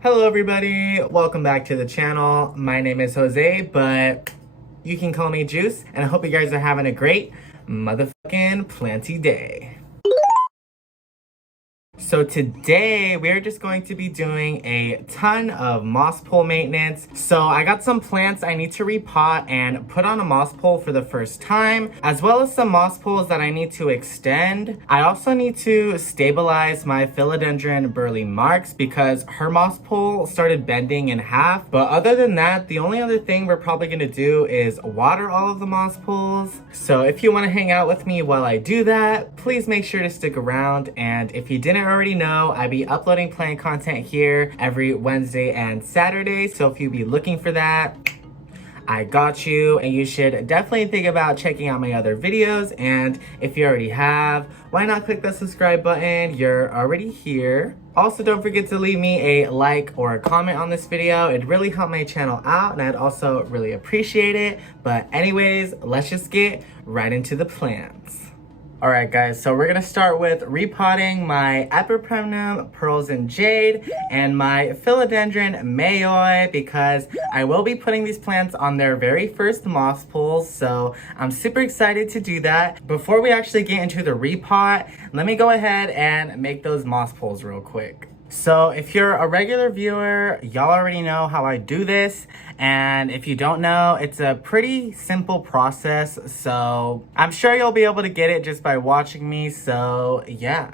Hello everybody, welcome back to the channel. My name is Jose, but you can call me Juice, and I hope you guys are having a great motherfucking planty day. So today we're just going to be doing a ton of moss pole maintenance. So I got some plants I need to repot and put on a moss pole for the first time, as well as some moss poles that I need to extend. I also need to stabilize my philodendron burle marx because her moss pole started bending in half. But other than that, the only other thing we're probably gonna do is water all of the moss poles. So if you wanna hang out with me while I do that, please make sure to stick around. And if you didn't already know, I be uploading plant content here every Wednesday and Saturday, so if you be looking for that, I got you, and you should definitely think about checking out my other videos. And if you already have, why not click the subscribe button? You're already here. Also, don't forget to leave me a like or a comment on this video. It'd really help my channel out, and I'd also really appreciate it. But anyways, let's just get right into the plants. Alright guys, so we're gonna start with repotting my epipremnum, pearls and jade, and my philodendron mayoi, because I will be putting these plants on their very first moss poles, so I'm super excited to do that. Before we actually get into the repot, let me go ahead and make those moss poles real quick. So if you're a regular viewer, y'all already know how I do this, and if you don't know, it's a pretty simple process, so I'm sure you'll be able to get it just by watching me, so yeah.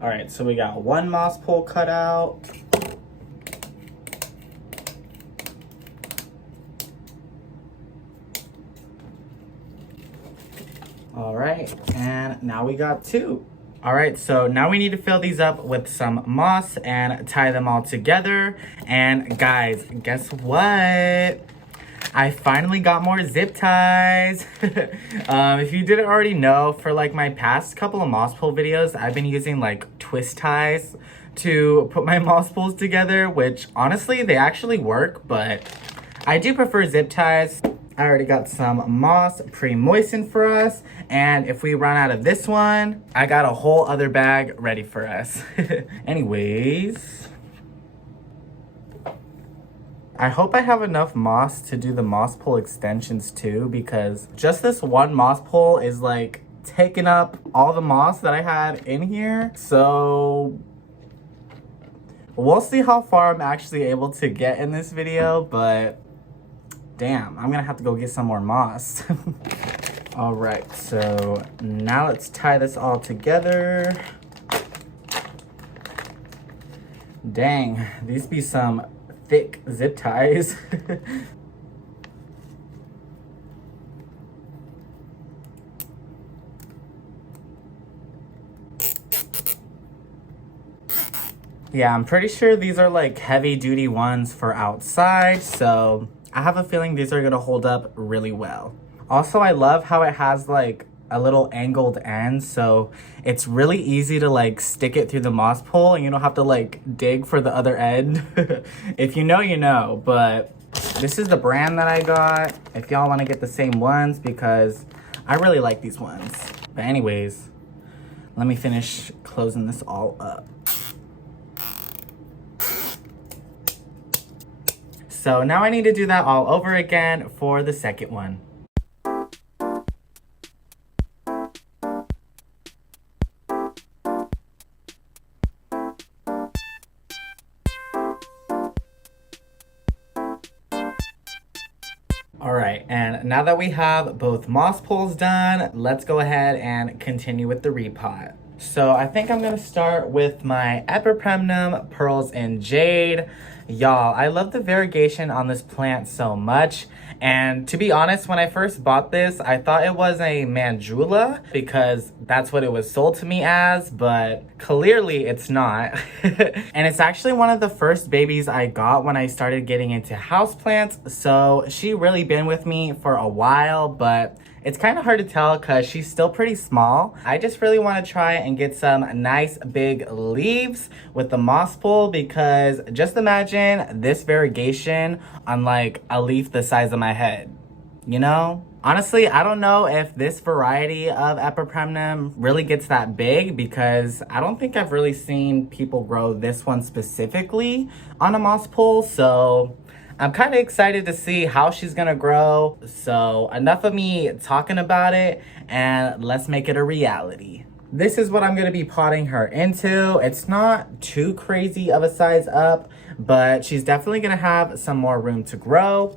Alright, so we got one moss pole cut out. All right, and now we got two. All right, so now we need to fill these up with some moss and tie them all together. And guys, guess what? I finally got more zip ties. If you didn't already know, for like my past couple of moss pole videos, I've been using like twist ties to put my moss poles together, which honestly, they actually work, but I do prefer zip ties. I already got some moss pre-moistened for us, and if we run out of this one, I got a whole other bag ready for us. Anyways, I hope I have enough moss to do the moss pole extensions too, because just this one moss pole is like taking up all the moss that I had in here. So we'll see how far I'm actually able to get in this video, but damn, I'm gonna have to go get some more moss. All right, so now let's tie this all together. Dang, these be some thick zip ties. Yeah, I'm pretty sure these are like heavy duty ones for outside, so I have a feeling these are gonna hold up really well. Also, I love how it has like a little angled end, so it's really easy to like stick it through the moss pole and you don't have to like dig for the other end. If you know, you know, but this is the brand that I got if y'all wanna get the same ones, because I really like these ones. But anyways, let me finish closing this all up. So now I need to do that all over again for the second one. All right, and now that we have both moss poles done, let's go ahead and continue with the repot. So I think I'm gonna start with my epipremnum, pearls, and jade. Y'all, I love the variegation on this plant so much. And to be honest, when I first bought this, I thought it was a mandula because that's what it was sold to me as, but clearly it's not. And it's actually one of the first babies I got when I started getting into houseplants. So she really been with me for a while, but it's kind of hard to tell because she's still pretty small. I just really want to try and get some nice big leaves with the moss pole, because just imagine this variegation on like a leaf the size of my head. You know? Honestly, I don't know if this variety of epipremnum really gets that big because I don't think I've really seen people grow this one specifically on a moss pole. So I'm kind of excited to see how she's gonna grow. So enough of me talking about it, and let's make it a reality. This is what I'm gonna be potting her into. It's not too crazy of a size up, but she's definitely gonna have some more room to grow.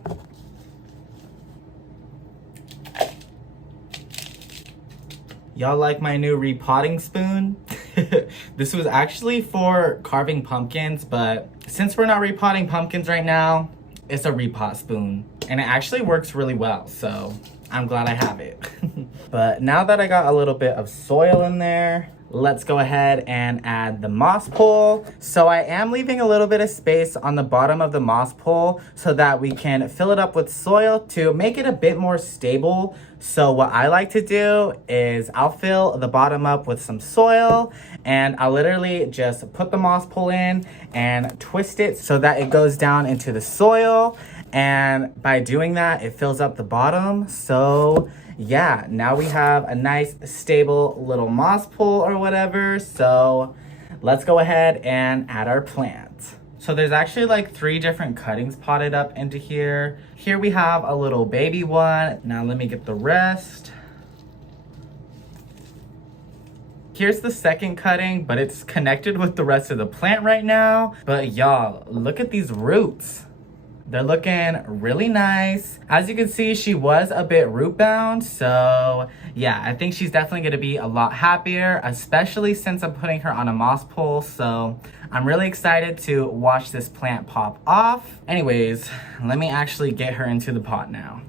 Y'all like my new repotting spoon? This was actually for carving pumpkins, but since we're not repotting pumpkins right now, it's a repot spoon. And it actually works really well, so I'm glad I have it. But now that I got a little bit of soil in there, let's go ahead and add the moss pole. So I am leaving a little bit of space on the bottom of the moss pole so that we can fill it up with soil to make it a bit more stable. So what I like to do is I'll fill the bottom up with some soil, and I'll literally just put the moss pole in and twist it so that it goes down into the soil. And by doing that, it fills up the bottom. So yeah, now we have a nice stable little moss pole or whatever. So let's go ahead and add our plant. So there's actually like 3 different cuttings potted up into here. Here we have a little baby one. Now let me get the rest. Here's the second cutting, but it's connected with the rest of the plant right now. But y'all, look at these roots. They're looking really nice. As you can see, she was a bit root bound. So yeah, I think she's definitely gonna be a lot happier, especially since I'm putting her on a moss pole. So I'm really excited to watch this plant pop off. Anyways, let me actually get her into the pot now.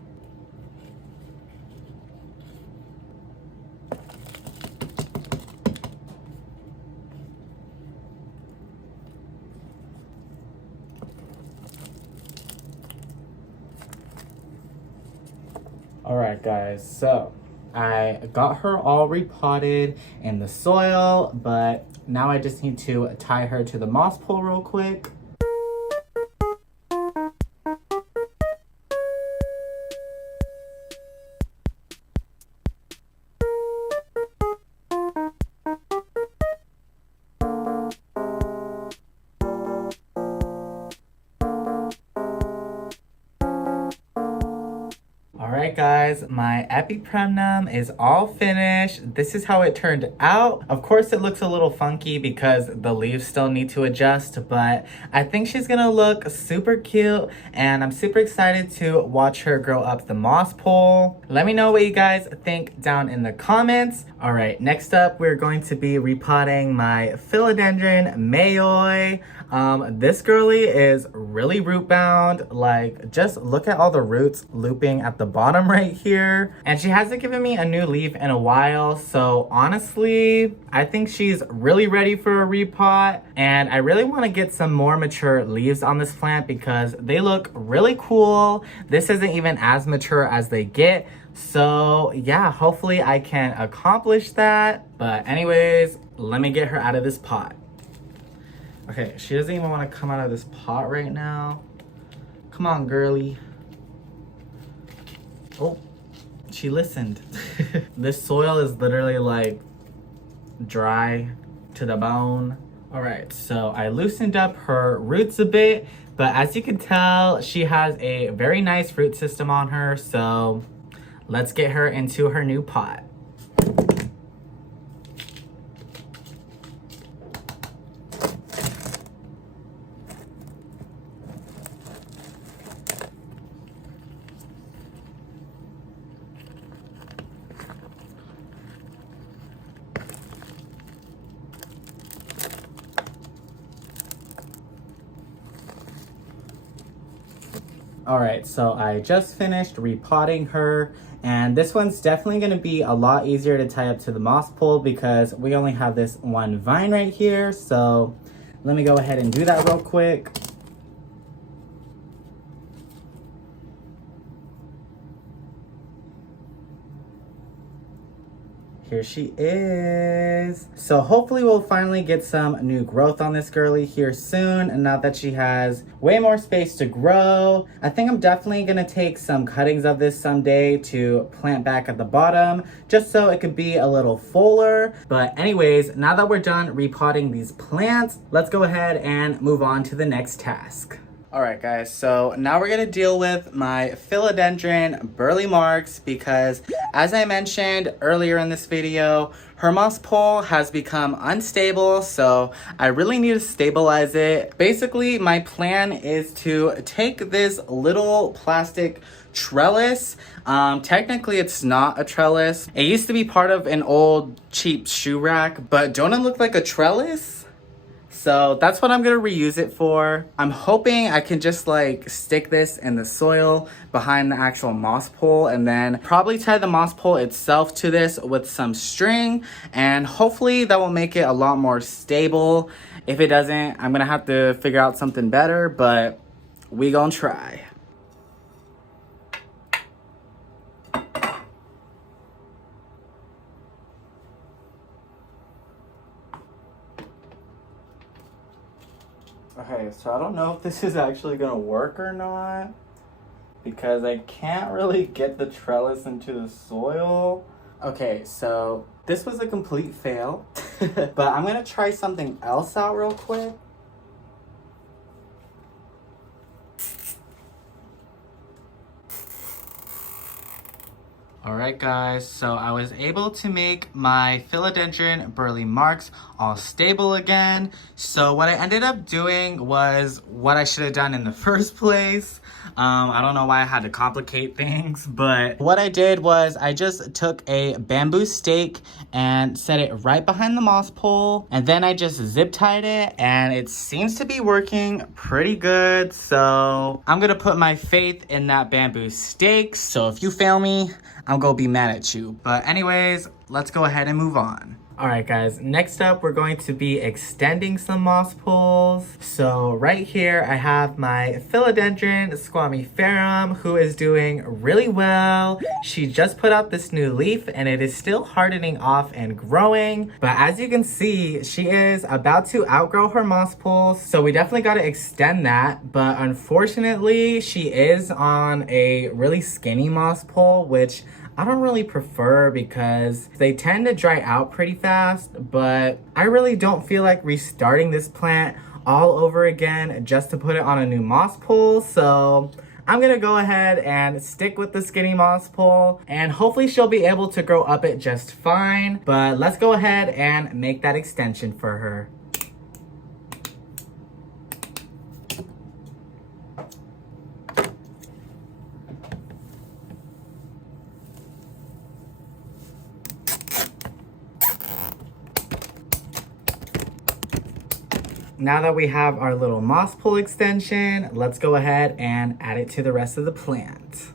Alright guys, so I got her all repotted in the soil, but now I just need to tie her to the moss pole real quick. Alright guys, my epipremnum is all finished. This is how it turned out. Of course it looks a little funky because the leaves still need to adjust, but I think she's gonna look super cute, and I'm super excited to watch her grow up the moss pole. Let me know what you guys think down in the comments. Alright, next up we're going to be repotting my philodendron mayoi. This girly is really root bound. Like, just look at all the roots looping at the bottom right here. And she hasn't given me a new leaf in a while. So honestly, I think she's really ready for a repot. And I really want to get some more mature leaves on this plant because they look really cool. This isn't even as mature as they get. So yeah, hopefully I can accomplish that. But anyways, let me get her out of this pot. Okay, she doesn't even want to come out of this pot right now. Come on, girly. Oh, she listened. This soil is literally like dry to the bone. All right, so I loosened up her roots a bit, but as you can tell, she has a very nice root system on her. So let's get her into her new pot. All right, so I just finished repotting her, and this one's definitely gonna be a lot easier to tie up to the moss pole because we only have this one vine right here. So let me go ahead and do that real quick. Here she is. So hopefully we'll finally get some new growth on this girly here soon, now that she has way more space to grow. I think I'm definitely gonna take some cuttings of this someday to plant back at the bottom, just so it could be a little fuller. But anyways, now that we're done repotting these plants, let's go ahead and move on to the next task. All right, guys, so now we're gonna deal with my philodendron burle marx, because as I mentioned earlier in this video, her moss pole has become unstable, so I really need to stabilize it. Basically, my plan is to take this little plastic trellis. Technically it's not a trellis. It used to be part of an old cheap shoe rack, but don't it look like a trellis? So that's what I'm gonna reuse it for. I'm hoping I can just like stick this in the soil behind the actual moss pole, and then probably tie the moss pole itself to this with some string, and hopefully that will make it a lot more stable. If it doesn't, I'm gonna have to figure out something better, but we gonna try. Okay, so I don't know if this is actually gonna work or not, because I can't really get the trellis into the soil. Okay, so this was a complete fail, but I'm gonna try something else out real quick. Alright guys, so I was able to make my philodendron burle marx all stable again. So what I ended up doing was what I should have done in the first place. I don't know why I had to complicate things, but what I did was I just took a bamboo stake and set it right behind the moss pole, and then I just zip tied it, and it seems to be working pretty good. So I'm gonna put my faith in that bamboo stake. So if you fail me, I'm gonna be mad at you. But anyways, let's go ahead and move on. All right guys, next up we're going to be extending some moss poles. So right here I have my philodendron squamiferum, who is doing really well. She just put out this new leaf and it is still hardening off and growing. But as you can see, she is about to outgrow her moss poles. So we definitely got to extend that. But unfortunately, she is on a really skinny moss pole, which I don't really prefer because they tend to dry out pretty fast, but I really don't feel like restarting this plant all over again just to put it on a new moss pole. So I'm gonna go ahead and stick with the skinny moss pole, and hopefully she'll be able to grow up it just fine. But let's go ahead and make that extension for her. Now that we have our little moss pole extension, let's go ahead and add it to the rest of the plant.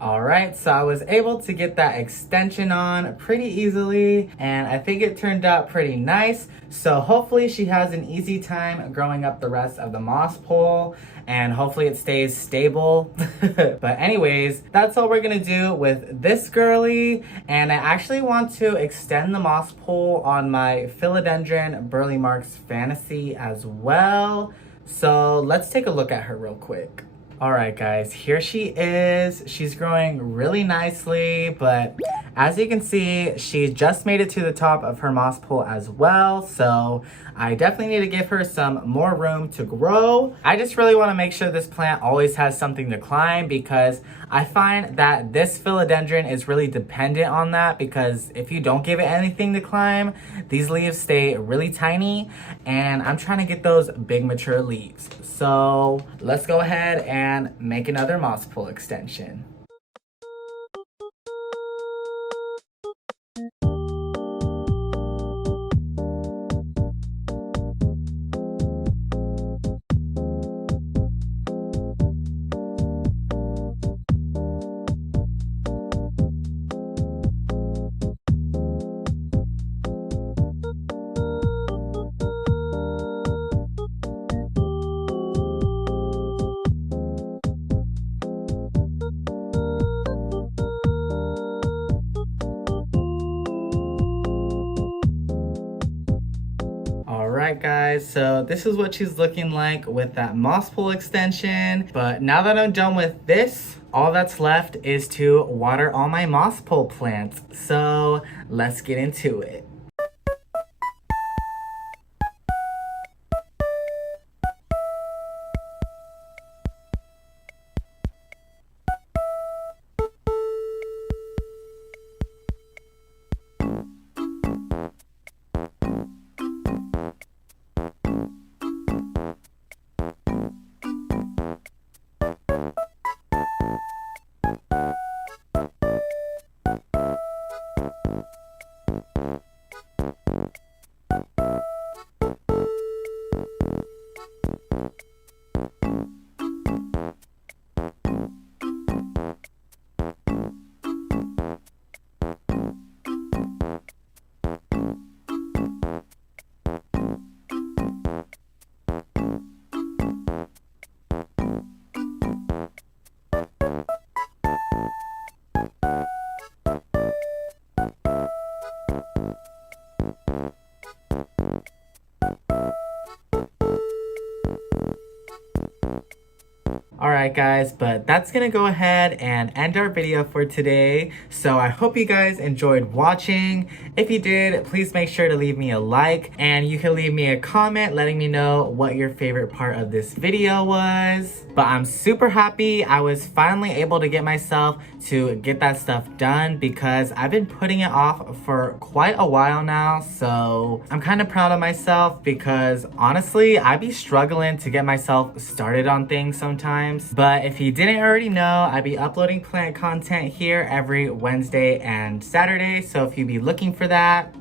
All right, so I was able to get that extension on pretty easily, and I think it turned out pretty nice. So hopefully she has an easy time growing up the rest of the moss pole, and hopefully it stays stable. But anyways, that's all we're gonna do with this girly. And I actually want to extend the moss pole on my philodendron burle marx fantasy as well. So let's take a look at her real quick. All right, guys, here she is. She's growing really nicely, but as you can see, she just made it to the top of her moss pole as well. So I definitely need to give her some more room to grow. I just really want to make sure this plant always has something to climb, because I find that this philodendron is really dependent on that, because if you don't give it anything to climb, these leaves stay really tiny, and I'm trying to get those big mature leaves. So let's go ahead and make another moss pole extension. Alright guys, so this is what she's looking like with that moss pole extension. But now that I'm done with this, all that's left is to water all my moss pole plants. So let's get into it. Alright guys, but that's gonna go ahead and end our video for today. So I hope you guys enjoyed watching. If you did, please make sure to leave me a like, and you can leave me a comment letting me know what your favorite part of this video was. But I'm super happy I was finally able to get myself to get that stuff done, because I've been putting it off for quite a while now. So I'm kind of proud of myself, because honestly, I be struggling to get myself started on things sometimes. But if you didn't already know, I be uploading plant content here every Wednesday and Saturday. So if you be looking for that,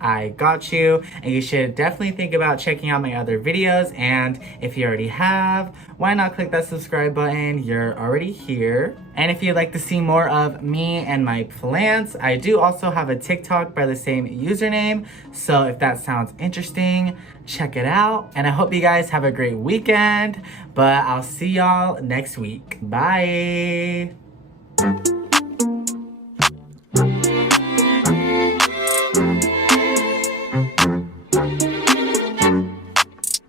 I got you. And you should definitely think about checking out my other videos. And if you already have, why not click that subscribe button? You're already here. And if you'd like to see more of me and my plants, I do also have a TikTok by the same username. So if that sounds interesting, check it out. And I hope you guys have a great weekend, but I'll see y'all next week. Bye.